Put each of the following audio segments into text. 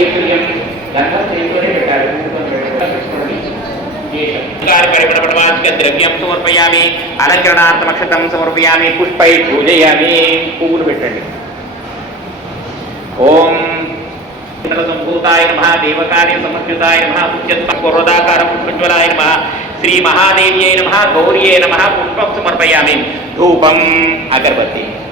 ఐశ్వర్యం గంధస్థైశ్వర్యం పెట్టాడు పరిమళపటమాసిక ద్రవ్యం సమర్పయామి అలంకరణార్థమక్షతం సమర్పయామి పుష్పై పూజయామి పువ్వులు పెట్టండి ఓం సంభూతాయ నమ దేవకార్య సమర్పితాయ నమ పుష్యత్వరోదాకార పుష్పజ్వలాయ నమ శ్రీ మహాదేవ్యై నమ గౌర్యే నమ పుష్పం సమర్పయామి ధూపం అగర్బత్తి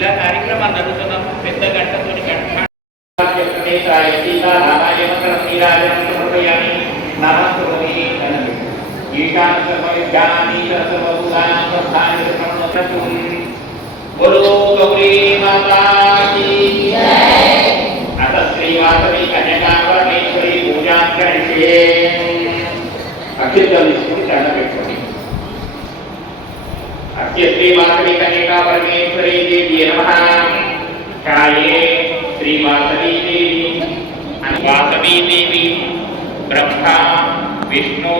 ఇలా కార్యక్రమాలు నడుస్తున్నాము పెద్ద గంటతో గంట గణేశాయ సీతారామాయ మంగళం నీరాజనం సమర్పయామి నమస్కరోమి అనండి ఈశాన సర్వవిద్యానీశ సర్వభూతానాం ప్రధాన ప్రణోతు बोलो गौरी माता की अत श्रीवासवी कन्या परमेश्वरी पूजा करिष्ये అక్షింతలు తీసుకుని దండ పెట్టుకోండి అత్య శ్రీవాసవి కన్యకా పరమేశ్వరీ దేవి నమ ఛాయే శ్రీవాసవీ దేవి వాసవీ బ్రహ్మ విష్ణు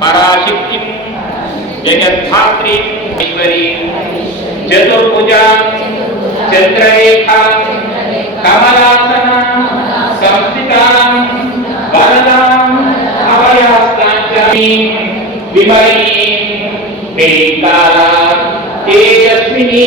పరాశక్తి జగద్ధాత్రి ఈశ్వరీ చతుర్భుజ చంద్రరేఖ కమలాసన సంస్థిత వరదా అభయాస్తాంజలి విమలీ క్లీంకారా తేజస్విని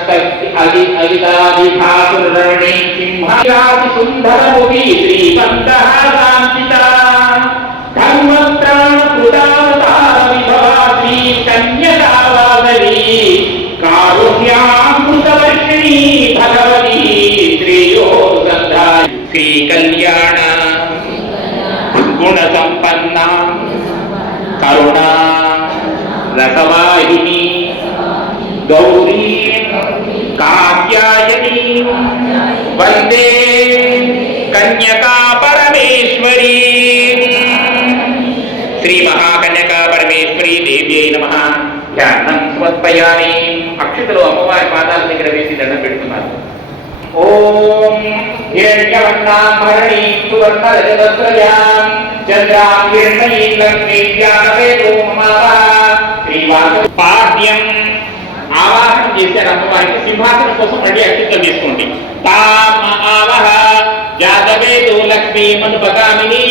సౌవర్ణస్తక్తి అలి అలితాదిభాసురణి సింహాది సుందరముఖి శ్రీమంతః వందే కన్యకా పరమేశ్వరీ శ్రీ మహాకన్యకా పరమేశ్వరీ దేవ్యై నమ ధ్యానం సమర్పయామి అక్షతలు అమ్మవారి పాదాల దగ్గర వేసి దండం పెడుతున్నారు। ఓం హిరణ్యవర్ణాభరణీ చంద్రాం లక్ష్మీం జ్ఞానవేదో పాద్యం ఆవాహనం చేశారు అమ్మవారికి. సింహాసనం కోసం మళ్ళీ అక్షింతలు తీసుకోండి. తామ ఆవహ జాతవేదో లక్ష్మీమనుపగామిని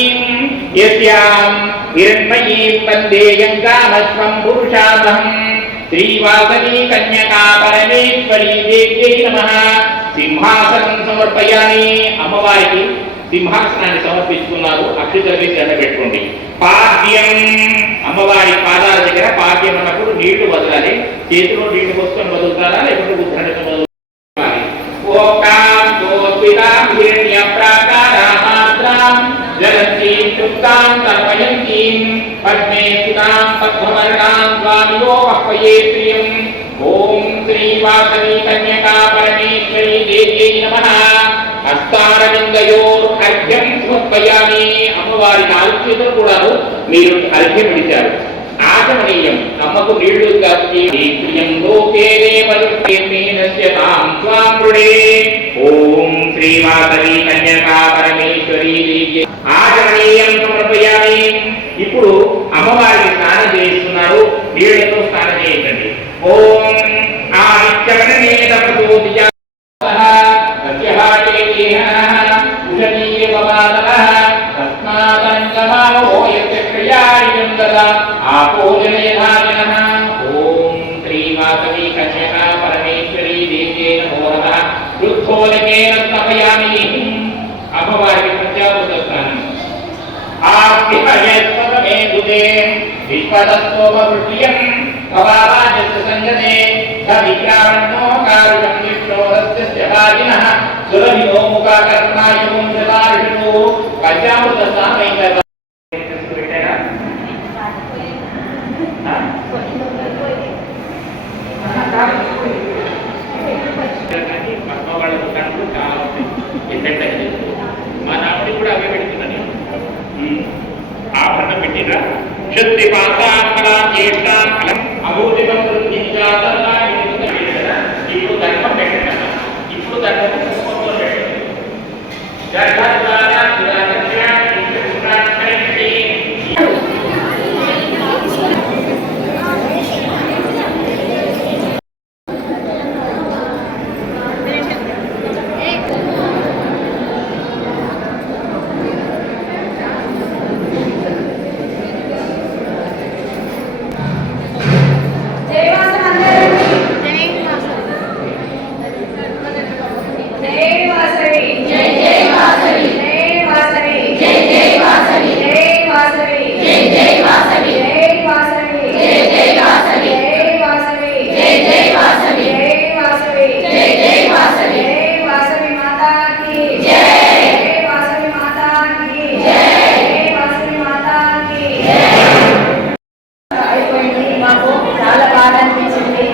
యస్యాం హిరణ్మయీం వందే గంగామస్వం పురుషామహం శ్రీవాసవి కన్యకా పరమేశ్వరీ దేవ్యై నమ. సింహాసనం సమర్పయామి. అమ్మవారికి సింహాసనాన్ని సమర్పించుకున్నారు. అక్షితలు వేసి దండ పాద్యం. అమ్మవారి పాదాల దగ్గర పాద్యం అన్నప్పుడు నీళ్ళు వదలాలి చేతిలో నీటి పోసుకొని వదులుతారా లేకుంటే ఉద్ధరణతో వదులుతారా ఓకాం గోపితాం హిరణ్య ప్రాకారామాత్రాం జలంతీం తృప్తాం తర్పయంతీం పద్మే స్థితాం పద్మవర్ణాం స్వామియో వహ్వయే ప్రియం ఓం కన్యకా పరమేశ్వరీ దేవ్యై నమః. హస్తారవిందయోర్ అర్ఘ్యం సమర్పయామి. అమ్మవారి నాలుగు చేతులు కూడాను మీరు అర్ఘ్యం ఇచ్చారు ఆచమనీయం నమ్మకు నీళ్ళు కాబట్టి ప్రియం లోకే స్వామృడే ఓం శ్రీమాతరి కన్యకా పరమేశ్వరీ ఆచమనీయం సమర్పయామి. ఇప్పుడు అమ్మవారికి స్నానం చేస్తున్నారు నీళ్ళతో స్నానం చేయండి. ఓం ఆదిత్యవననే తపసోదిజా అమ్మవారికి ప్రత్యాభూత స్థానం ఆస్తిహయస్వతమే దుదే విశ్వతత్వమృష్యం భవాజస్య సంగతే సవిక్రామణో కారుణం విష్ణోరస్య వాజినః సురభినో ముఖాకర్ణాయమం జలార్షిణో పంచామృత సామైక శక్తి పాతాంబరా జ్యేష్ఠాం వృద్ధించాతల్లా ఇప్పుడు ధర్మం పెట్టండి ఇప్పుడు ధర్మం కుటుంబంలో పెట్టండి గర్భద్వారా దురాగత్య ఇంద్రకృష్ణాక్షరి జయవాసం అందరికీ జై వాసవి జై జై వాసవి జై వాసవి జై జై వాసవి జై వాసవి జై జై వాసవి జై వాసవి జై జై వాసవి జై వాసవి జై జై వాసవి జై వాసవి జై జై వాసవి జై వాసవి మాతా కీ జై జై వాసవి మాతా కీ జై జై వాసవి మాతా కీ అయిపోయింది మాకు చాలా బాగా అనిపించింది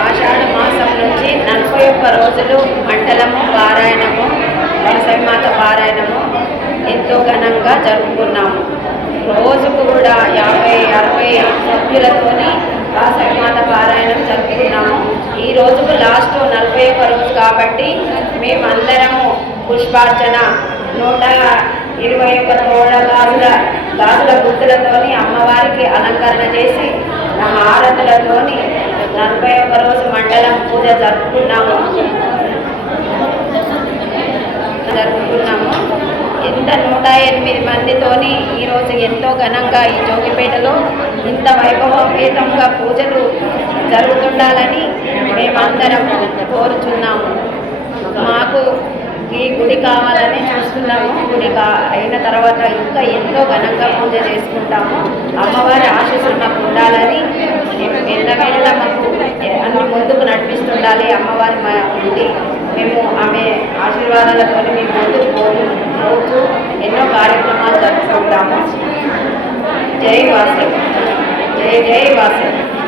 ఆషాఢ మాసం నుంచి నలభై ఒక్క రోజులు మండలము పారాయణము వరసమాత పారాయణము ఎంతో ఘనంగా జరుపుకున్నాము. రోజుకు కూడా యాభై అరవై సభ్యులతోని వాసవిమాత పారాయణం జరుపుకున్నాము. ఈ రోజుకు లాస్ట్ నలభై ఒక్క రోజు కాబట్టి మేమందరము పుష్పార్చన నూట ఇరవై ఒక్క తోడ గాజుల గాజుల గుర్తులతోని అమ్మవారికి అలంకరణ చేసి హారతులతోని నలభై ఒక్క రోజు మండలం పూజ జరుపుకున్నాము. జరుపుకున్నాము ఇంత నూట ఎనిమిది మందితోని ఈరోజు ఎంతో ఘనంగా ఈ జోగిపేటలో ఇంత వైభవపేతంగా పూజలు జరుగుతుండాలని మేమందరం కోరుచున్నాము. మాకు ఈ గుడి కావాలని చూస్తున్నాము. గుడి కా అయిన తర్వాత ఇంకా ఎంతో ఘనంగా పూజ చేసుకుంటాము. అమ్మవారి ఆశీస్సులు మాకు ఉండాలని ఎల్లవేళ మాకు అన్ని ముందుకు నడిపిస్తుండాలి. అమ్మవారి మా ఉండి మేము ఆమె ఆశీర్వాదాలతో మేము ముందు పోతూ ఎన్నో కార్యక్రమాలు జరుపుకుంటాము. జై వాసి జై జై వాసి వాసవి